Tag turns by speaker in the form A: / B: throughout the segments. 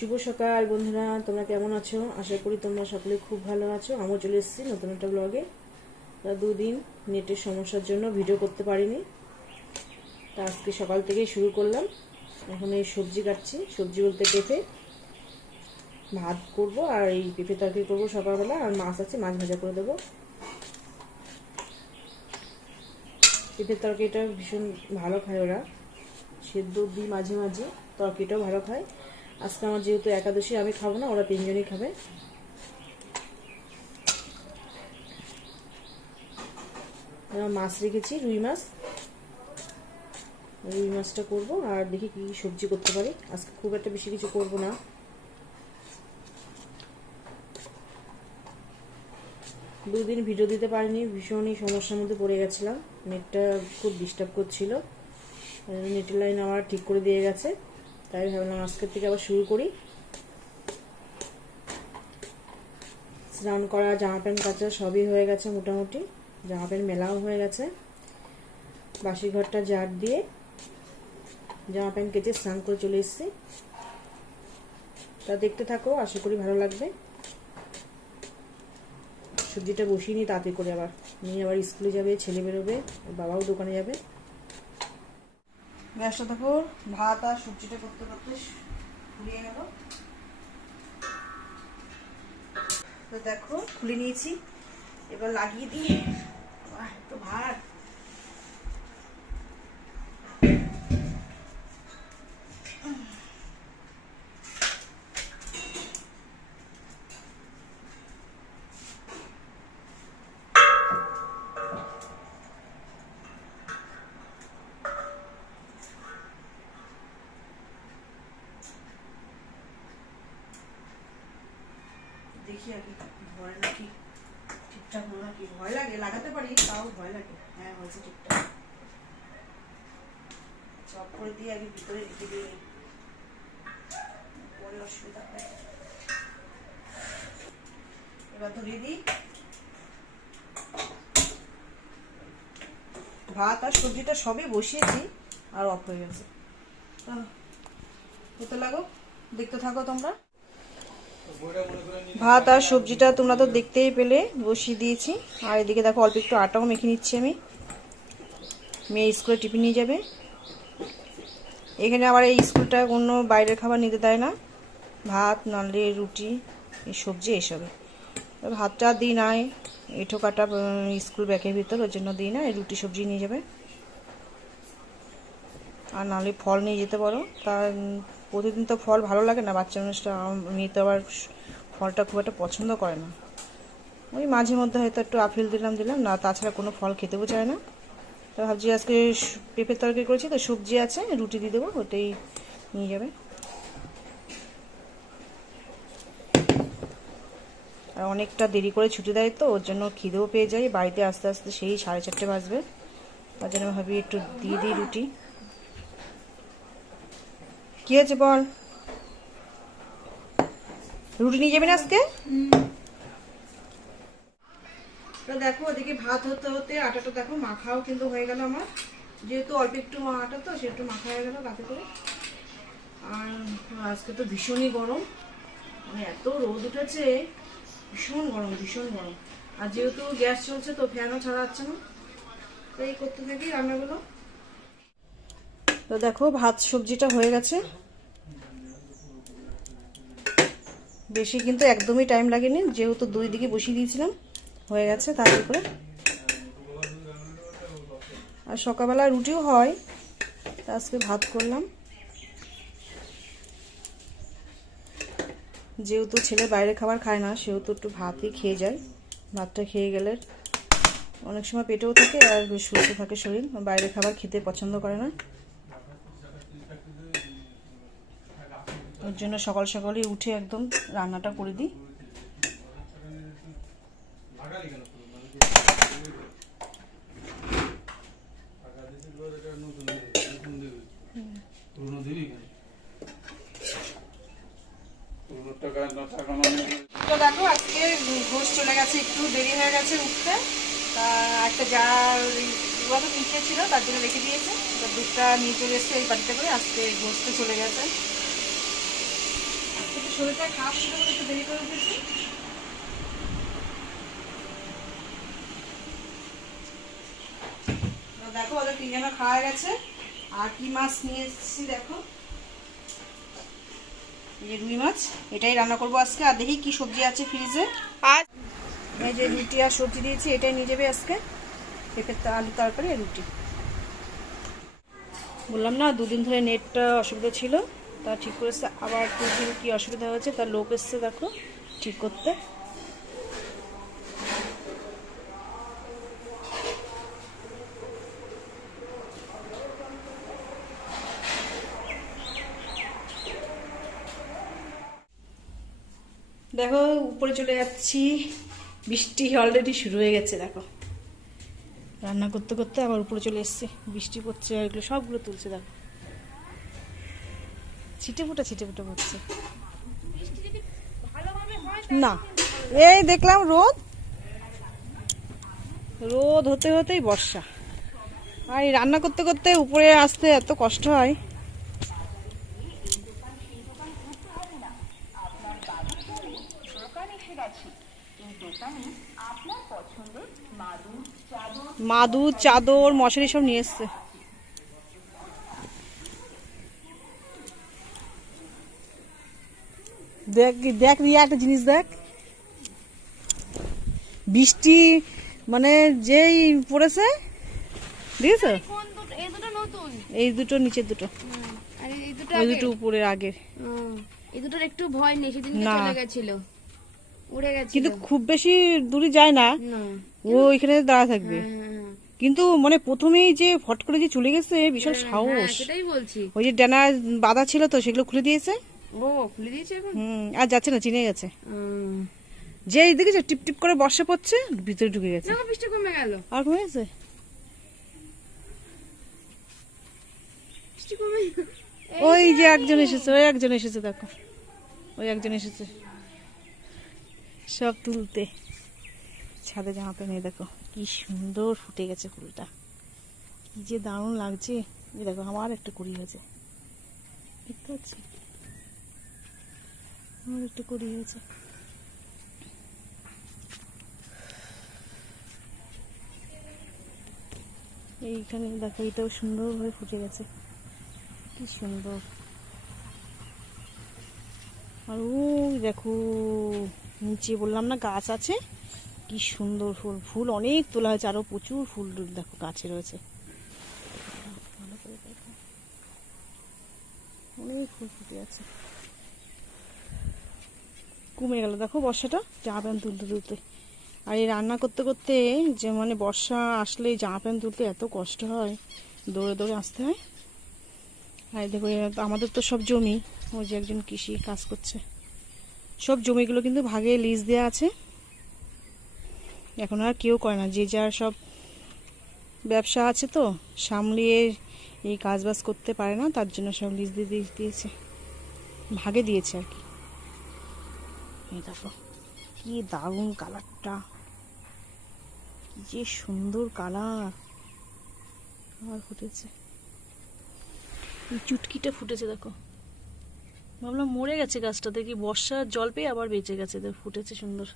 A: শুভ সকাল বন্ধুরা তোমরা কেমন আছো আশা করি তোমরা সকলে খুব ভালো আছো আমিও চলে এসেছি নতুন একটা ব্লগে দুদিন নেটের সমস্যার জন্য ভিডিও করতে পারিনি তা আজকে সকাল থেকেই শুরু করলাম এখন এই সবজি কাটছি সবজি বলতে পেঁপে ভাত করব আর এই পেঁপে তরকারি করবো সকালবেলা আর মাছ আছে মাছ ভাজা করে দেবো পেঁপের তরকারিটা ভীষণ ভালো খায় ওরা সেদ্ধ দিই মাঝে মাঝে তরকারিটাও ভালো খায় আজকে আমার যেহেতু একাদশী আমি খাবো না ওরা তিনজনই খাবে মাছ রেখেছি রুই মাছ রুই মাছটা করবো আর দেখি কি সবজি করতে পারি আজকে খুব একটা বেশি কিছু করব না দুদিন ভিডিও দিতে পারিনি ভীষণই সমস্যার মধ্যে পড়ে গেছিলাম নেটটা খুব ডিস্টার্ব করছিল নেটের লাইন আমার ঠিক করে দিয়ে গেছে তাই ভাবলাম আজকের থেকে আবার শুরু করি স্নান করা জামা প্যান্ট কাচা সবই হয়ে গেছে মোটামুটি জামা প্যান্ট মেলাও হয়ে গেছে বাসি ঘরটা জার দিয়ে জামা প্যান্ট কেটে স্নান করে চলে এসছি তা দেখতে থাকো আশা করি ভালো লাগবে সবজিটা বসিয়ে নিই তাতে করে আবার মেয়ে আবার স্কুলে যাবে ছেলে বেরোবে বাবাও দোকানে যাবে গ্যাসটা দেখো ভাত আর সবজিটা করতে করতে ঘুরিয়ে নেব তো দেখো খুলে নিয়েছি এবার লাগিয়ে দিই তো ভাত ধরিয়ে দিই ভাত আর সবজিটা সবই বসিয়েছি আর অফ হয়ে গেছে হতে লাগো দেখতে থাকো তোমরা ভাত আর সবজিটা তোমরা তো দেখতেই পেলে বসিয়ে দিয়েছি আর এদিকে দেখো অল্প একটু আটাও মেখে নিচ্ছি আমি মেয়ে স্কুলে টিফিন নিয়ে যাবে এখানে আবার এই স্কুলটা কোনো বাইরের খাবার নিতে দেয় না ভাত নালে রুটি এই সবজি এসবে ভাতটা দিই নাই এঁঠো কাটা স্কুল ব্যাগের ভিতর ওর জন্য দিই না রুটি সবজি নিয়ে যাবে আর নাহলে ফল নিয়ে যেতে পারো তা প্রতিদিন তো ফল ভালো লাগে না বাচ্চা মানুষটা মেয়ে তো আবার ফলটা খুব একটা পছন্দ করে না ওই মাঝে মধ্যে হয়তো একটু আফিল দিলাম দিলাম না তাছাড়া কোনো ফল খেতেও চায় না তো ভাবছি আজকে পেঁপের তরকারি করেছি তো সবজি আছে রুটি দিয়ে দেবো ওটাই নিয়ে যাবে অনেকটা দেরি করে ছুটি দেয় তো ওর জন্য খিদেও পেয়ে যাই বাড়িতে আস্তে আস্তে সেই সাড়ে চারটে বাজবে তার জন্য ভাবি একটু দিয়ে দিই রুটি কী হয়েছে বল রুটি নিয়ে যাবেন আজকে দেখো ওদিকে ভাত হতে হতে আটাটা দেখো মাখাও কিন্তু হয়ে গেল আমার যেহেতু অল্প একটু আটা তো সেটু মাখা হয়ে গেল তাতে করে আর আজকে তো ভীষণই গরম মানে এত রোদ উঠেছে ভীষণ গরম ভীষণ গরম আর যেহেতু গ্যাস চলছে তো ফ্যানও ছাড়াচ্ছে না তো এই করতে থাকি রান্নাগুলো তো দেখো ভাত সবজিটা হয়ে গেছে বেশি কিন্তু একদমই টাইম লাগেনি যেহেতু দুই দিকে বসিয়ে দিয়েছিলাম হয়ে গেছে তার উপরে আর সকালবেলা রুটিও হয় আজকে ভাত করলাম যেহেতু ছেলে বাইরে খাবার খায় না সেহেতু একটু ভাতই খেয়ে যায় ভাতটা খেয়ে গেলে অনেক সময় পেটেও থাকে আর সুস্থ থাকে শরীর বাইরে খাবার খেতে পছন্দ করে না ওর জন্য সকাল সকালই উঠে একদম রান্নাটা করে দিই গেছে উঠতে একটা যার ওরা পিঠে ছিল তার জন্য রেখে দিয়েছে এবার দুধটা নিয়ে চলে এসছে এই বাড়িতে করে আজকে বসতে চলে গেছে দেখো ওদের তিনজনা খাওয়া গেছে আর কি মাছ নিয়ে এসেছি দেখো রুই মাছ এটাই রান্না করবো আজকে আর দেখি কি সবজি আছে ফ্রিজে আর এই যে রুটি আর সবজি দিয়েছি এটাই নিয়ে যাবে আজকে পেঁপের আলু তারপরে রুটি বললাম না দুদিন ধরে নেটটা অসুবিধা ছিল তা ঠিক করেছে আবার দুদিন কি অসুবিধা হয়েছে তার লোক এসছে দেখো ঠিক করতে দেখো উপরে চলে যাচ্ছি বৃষ্টি অলরেডি শুরু হয়ে গেছে দেখো রান্না করতে করতে আবার উপরে চলে এসছে বৃষ্টি পড়ছে এগুলো সবগুলো তুলছে দেখো ছিটে ফুটা ছিটে ফুটা পড়ছে না এই দেখলাম রোদ রোদ হতে হতেই বর্ষা আর রান্না করতে করতে উপরে আসতে এত কষ্ট হয় মাদু চাদর মশারি সব নিয়ে এসছে দেখ রিয়া একটা জিনিস দেখ বৃষ্টি মানে যেই পড়েছে দেখেছ এই দুটো নিচের দুটো এই দুটো উপরের আগের এই দুটোর একটু ভয় নেই সেদিন চলে গেছিল উড়ে গেছে কিন্তু খুব বেশি দূরে যায় না ও এখানে দাঁড়া থাকবে হ্যাঁ, হ্যাঁ, হ্যাঁ। কিন্তু মানে প্রথমেই যে ফট করে যে চলে গেছে বিশাল সাহস বলছি ওই যে ডানা বাধা ছিল তো সেগুলো খুলে দিয়েছে ও খুলে দিয়েছে হুম আর যাচ্ছে না চিনে গেছে যে এইদিকে যে টিপ টিপ করে বর্ষা পড়ছে ভিতরে ঢুকে গেছে না বৃষ্টি কমে গেল আর কমে গেছে ওই যে একজন এসেছে ওই একজন এসেছে দেখো ওই একজন এসেছে সব তুলতে ছাদে জামা প্যান্ট দেখো কি সুন্দর ফুটে গেছে ফুলটা কি যে দারুণ লাগছে এই দেখো আমার একটা কুড়ি হয়েছে দেখতে পাচ্ছি আমার একটা কুড়ি হয়েছে এইখানে দেখো এটাও সুন্দরভাবে ফুটে গেছে কি সুন্দর আর ও দেখো নিচে বললাম না গাছ আছে কি সুন্দর ফুল ফুল অনেক তোলা হয়েছে আরও প্রচুর ফুল দেখো গাছে রয়েছে অনেক ফুল ফুটে আছে কমে গেল দেখো বর্ষাটা জামা প্যান্ট তুলতে তুলতে আর এই রান্না করতে করতে যে মানে বর্ষা আসলে জামা প্যান্ট তুলতে এত কষ্ট হয় দৌড়ে দৌড়ে আসতে হয় আর দেখো আমাদের তো সব জমি ওই যে একজন কৃষি কাজ করছে সব জমিগুলো কিন্তু ভাগে লিজ দেওয়া আছে এখন আর কেউ করে না যে যার সব ব্যবসা আছে তো সামলিয়ে এই কাজবাজ করতে পারে না তার জন্য সব লিজ দিয়ে দিয়েছে ভাগে দিয়েছে আর কি দেখো কি দারুণ কালারটা যে সুন্দর কালার আর ফুটেছে এই চুটকিটা ফুটেছে দেখো ভাবলাম মরে গেছে গাছটা দেখি বর্ষার জল পেয়ে আবার বেঁচে গেছে ফুটেছে সুন্দর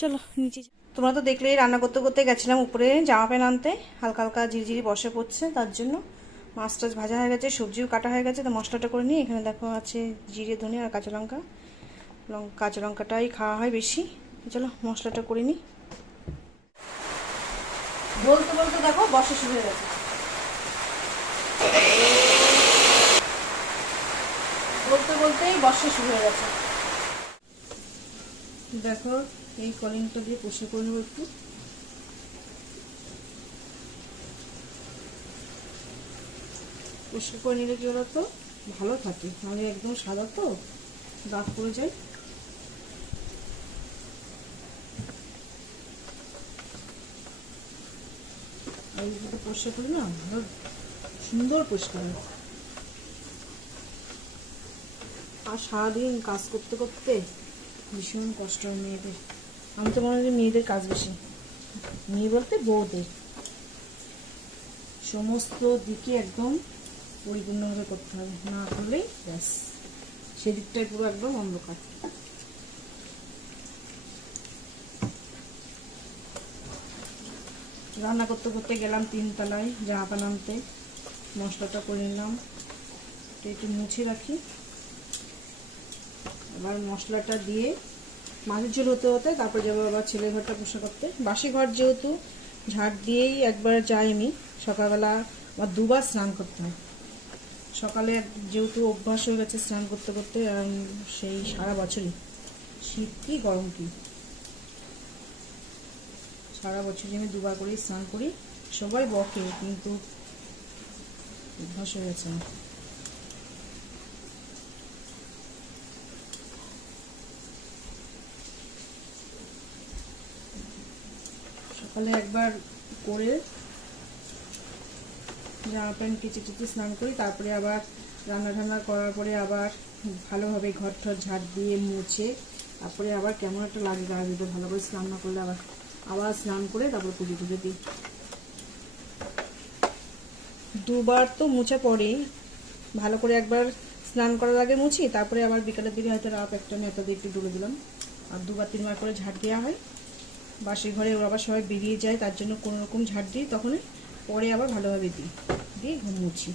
A: চলো নিচে তোমরা তো দেখলেই রান্না করতে করতে গেছিলাম উপরে জামা প্যান্ট আনতে হালকা হালকা ঝিরঝিরি বসে পড়ছে তার জন্য মাছ টাছ ভাজা হয়ে গেছে সবজিও কাটা হয়ে গেছে তো মশলাটা করে নিয়ে এখানে দেখো আছে জিরে ধনে আর কাঁচা লঙ্কা লঙ্কা কাঁচা লঙ্কাটাই খাওয়া হয় বেশি চলো মশলাটা করে নিই বলতে বলতে দেখো বসে শুরু হয়ে গেছে বলতে বলতেই বর্ষা শুরু হয়ে গেছে দেখো এই কলিংটা দিয়ে কষে করব একটু কষে করে নিলে কি ওরা তো ভালো থাকে নাহলে মানে একদম সাদা তো দাঁত পড়ে যায় এইগুলো পরিষ্কার করি না সুন্দর পরিষ্কার হয় আর সারাদিন কাজ করতে করতে ভীষণ কষ্ট মেয়েদের আমি তো মনে হয় মেয়েদের কাজ বেশি মেয়ে বলতে বউদের সমস্ত দিকে একদম পরিপূর্ণভাবে করতে হবে না করলেই ব্যাস সেদিকটাই পুরো একদম অন্ধকার রান্না করতে করতে গেলাম তিনতলায় জামা নামতে মশলাটা করে নিলাম একটু মুছে রাখি এবার মশলাটা দিয়ে মাছের ঝোল হতে হতে তারপর যাবো আবার ছেলে ঘরটা পোষা করতে বাসি ঘর যেহেতু ঝাঁট দিয়েই একবার যাই আমি সকালবেলা আমার দুবার স্নান করতে হয় সকালে যেহেতু অভ্যাস হয়ে গেছে স্নান করতে করতে সেই সারা বছরই শীত কি গরম কি সারা বছরই আমি দুবার করেই স্নান করি সবাই বকে কিন্তু অভ্যাস হয়ে গেছে আমার সকালে একবার করে জামা প্যান্ট কেচে কেচে স্নান করি তারপরে আবার রান্না ঠান্না করার পরে আবার ভালোভাবে ঘর ঠর ঝাড় দিয়ে মুছে তারপরে আবার কেমন একটা লাগে গা দিতে ভালো করে স্নান না করলে আবার আবার স্নান করে তারপরে পুজো টুজো দিই দুবার তো মুছে পরে ভালো করে একবার স্নান করার আগে মুছি তারপরে আবার বিকালের দিকে হয়তো রাত একটা নেতাদের একটু ডুবে দিলাম আর দুবার তিনবার করে ঝাড় দেওয়া হয় বাসের ঘরে ওর আবার সবাই বেরিয়ে যায় তার জন্য কোনো রকম ঝাড় দিই তখন পরে আবার ভালোভাবে দিই দিয়ে ঘুম মুছি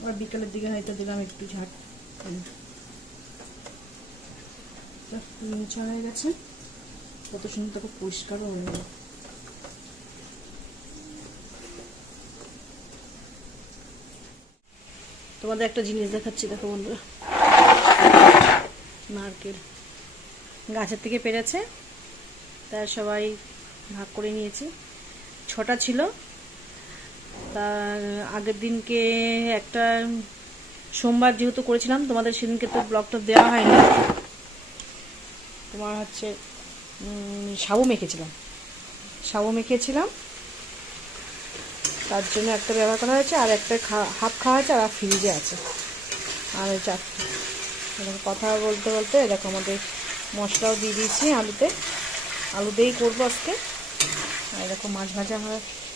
A: আবার বিকালের দিকে হয়তো দিলাম একটু ঝাড় মুছা হয়ে গেছে কত সুন্দর তখন পরিষ্কারও হয়ে গেল তোমাদের একটা জিনিস দেখাচ্ছি দেখো বন্ধুরা নারকেল গাছের থেকে পেরেছে তা সবাই ভাগ করে নিয়েছি ছটা ছিল তা আগের দিনকে একটা সোমবার যেহেতু করেছিলাম তোমাদের সেদিনকে তো ব্লগটা দেওয়া হয়নি তোমার হচ্ছে সাবু মেখেছিলাম সাবু মেখেছিলাম তার জন্য একটা ব্যবহার করা হয়েছে আর একটা খা হাফ খাওয়া হয়েছে আর ফ্রিজে আছে আর ওই চারটে কথা বলতে বলতে দেখো আমাদের মশলাও দিয়ে দিয়েছি আলুতে আলু দিয়েই করবো আজকে আর দেখো মাছ ভাজা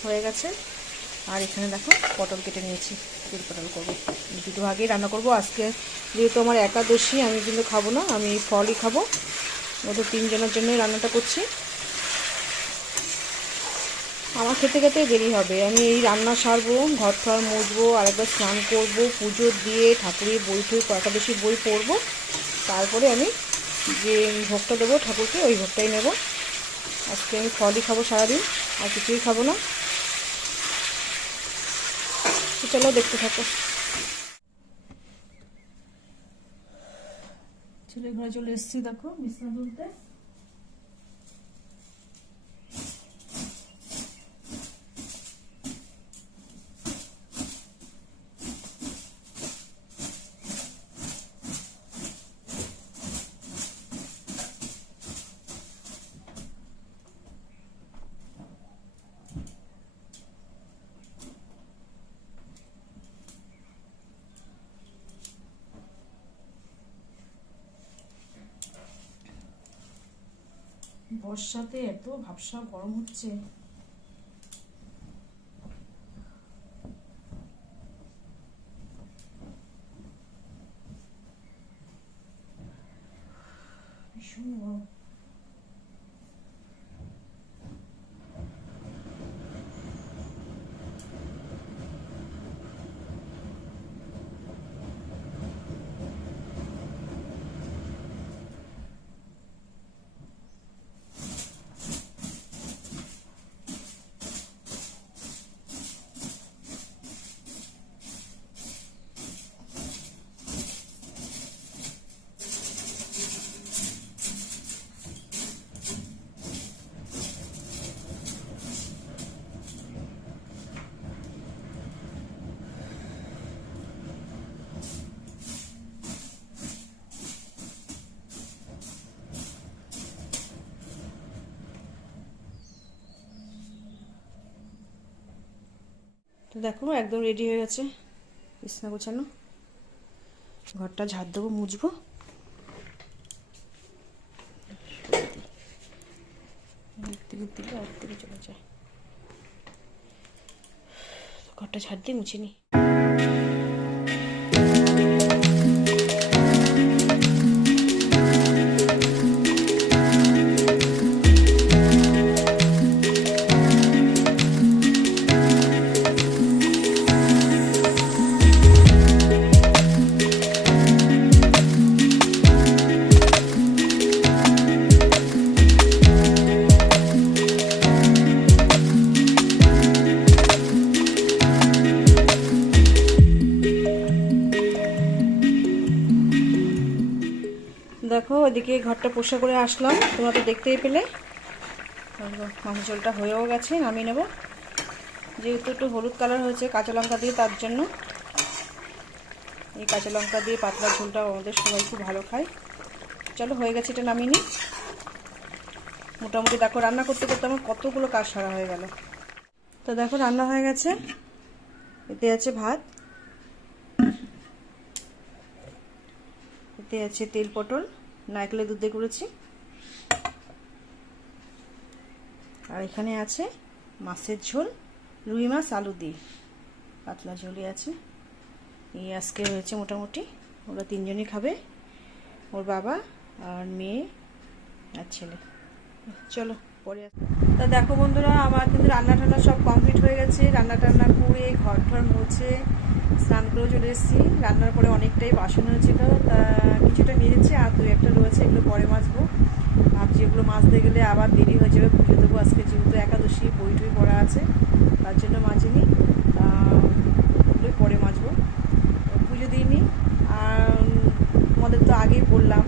A: হয়ে গেছে আর এখানে দেখো পটল কেটে নিয়েছি তেল পটল করবো দুটো ভাগেই রান্না করব আজকে যেহেতু আমার একাদশী আমি কিন্তু খাবো না আমি ফলই খাবো ওদের তিনজনের জন্যই রান্নাটা করছি আমার খেতে খেতে দেরি হবে আমি এই রান্না সারবো ঘর থর মুছবো আরেকবার স্নান করবো পুজো দিয়ে ঠাকুরের বই ঠুই একাদশী বই পড়বো তারপরে আমি যে ভোগটা দেবো ঠাকুরকে ওই ভোগটাই নেবো আজকে আমি ফলই খাবো সারাদিন আর কিছুই খাবো না চলো দেখতে থাকো ছেলে ঘরে চলে এসছি দেখো বিছনা বলতে বর্ষাতে এত ভাবসা গরম হচ্ছে দেখো একদম রেডি হয়ে গেছে বিছনা গোছানো ঘরটা ঝাড় দেবো মুছবো আর চলে যায় ঘরটা ঝাড় দিয়ে মুছে নিই ঝোলটা পোষা করে আসলাম তোমরা তো দেখতেই পেলে মাংস ঝোলটা হয়েও গেছে নামিয়ে নেব যেহেতু একটু হলুদ কালার হয়েছে কাঁচা লঙ্কা দিয়ে তার জন্য এই কাঁচা লঙ্কা দিয়ে পাতলা ঝোলটা আমাদের সবাই খুব ভালো খায় চলো হয়ে গেছে এটা নামিয়ে নিই মোটামুটি দেখো রান্না করতে করতে আমার কতগুলো কাজ সারা হয়ে গেল তো দেখো রান্না হয়ে গেছে এতে আছে ভাত এতে আছে তেল পটল নারকেলের দুধ দিয়ে করেছি আর এখানে আছে মাছের ঝোল রুই মাছ আলু দিয়ে পাতলা ঝোলই আছে এই আজকে হয়েছে মোটামুটি ওরা তিনজনই খাবে ওর বাবা আর মেয়ে আর ছেলে চলো পরে তা দেখো বন্ধুরা আমার কিন্তু রান্না টান্না সব কমপ্লিট হয়ে গেছে রান্না টান্না করে ঘর ঠর মুছে স্নান করে চলে এসেছি রান্নার পরে অনেকটাই বাসন হয়েছিল তা কিছুটা মেরেছে আর দু একটা রয়েছে এগুলো পরে মাজবো ভাবছি এগুলো মাজতে গেলে আবার দেরি হয়ে যাবে পুজো দেবো আজকে যেহেতু একাদশী বই টই পড়া আছে তার জন্য মাজিনি এগুলোই পরে মাজবো পুজো দিইনি আর আমাদের তো আগেই বললাম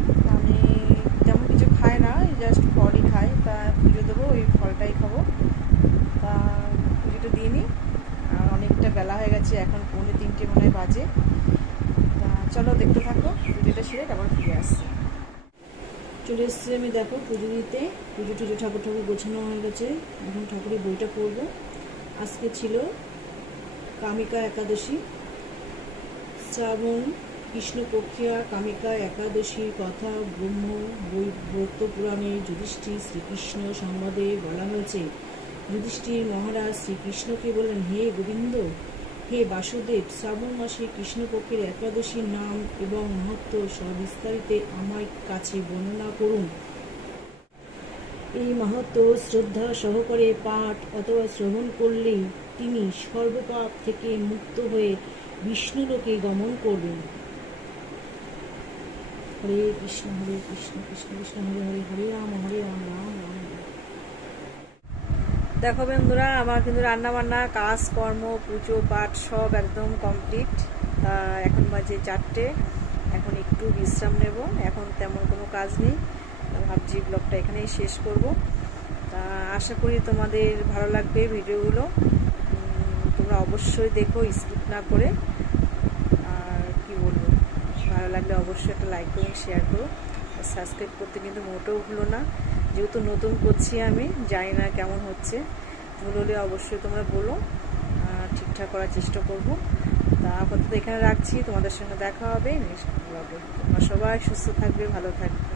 A: এসছি আমি দেখো পুজো দিতে পুজো টুজো ঠাকুর ঠাকুর গোছানো হয়ে গেছে এখন ঠাকুরের বইটা পড়ব আজকে ছিল কামিকা একাদশী শ্রাবণ কৃষ্ণপক্ষিয়া কামিকা একাদশীর কথা ব্রহ্ম ব্রত পুরাণে যুধিষ্ঠির শ্রীকৃষ্ণ সংবাদে বলা হয়েছে যুধিষ্ঠির মহারাজ শ্রীকৃষ্ণকে বলেন হে গোবিন্দ হে বাসুদেব শ্রাবণ মাসে কৃষ্ণপক্ষের একাদশীর নাম এবং মহত্ব সবিস্তারিতে আমার কাছে বর্ণনা করুন এই মাহাত্ম শ্রদ্ধা সহকারে পাঠ অথবা শ্রবণ করলে তিনি সর্বপাপ থেকে মুক্ত হয়ে বিষ্ণুলোকে গমন করবেন হরে কৃষ্ণ হরে কৃষ্ণ কৃষ্ণ কৃষ্ণ হরে হরে হরে রাম হরে রাম রাম রাম দেখো বন্ধুরা আমার কিন্তু রান্নাবান্না কাজকর্ম পুজো পাঠ সব একদম কমপ্লিট তা এখন বাজে চারটে এখন একটু বিশ্রাম নেব এখন তেমন কোনো কাজ নেই ভাবছি ব্লগটা এখানেই শেষ করব তা আশা করি তোমাদের ভালো লাগবে ভিডিওগুলো তোমরা অবশ্যই দেখো স্কিপ না করে আর কি বলবো ভালো লাগলে অবশ্যই একটা লাইক করুন শেয়ার করো সাবস্ক্রাইব করতে কিন্তু মোটেও ভুলো না যেহেতু নতুন করছি আমি জানি না কেমন হচ্ছে ভুল হলে অবশ্যই তোমরা বলো ঠিকঠাক করার চেষ্টা করব তা আপাতত এখানে রাখছি তোমাদের সঙ্গে দেখা হবে নেক্সট ব্লগে তোমরা সবাই সুস্থ থাকবে ভালো থাকবে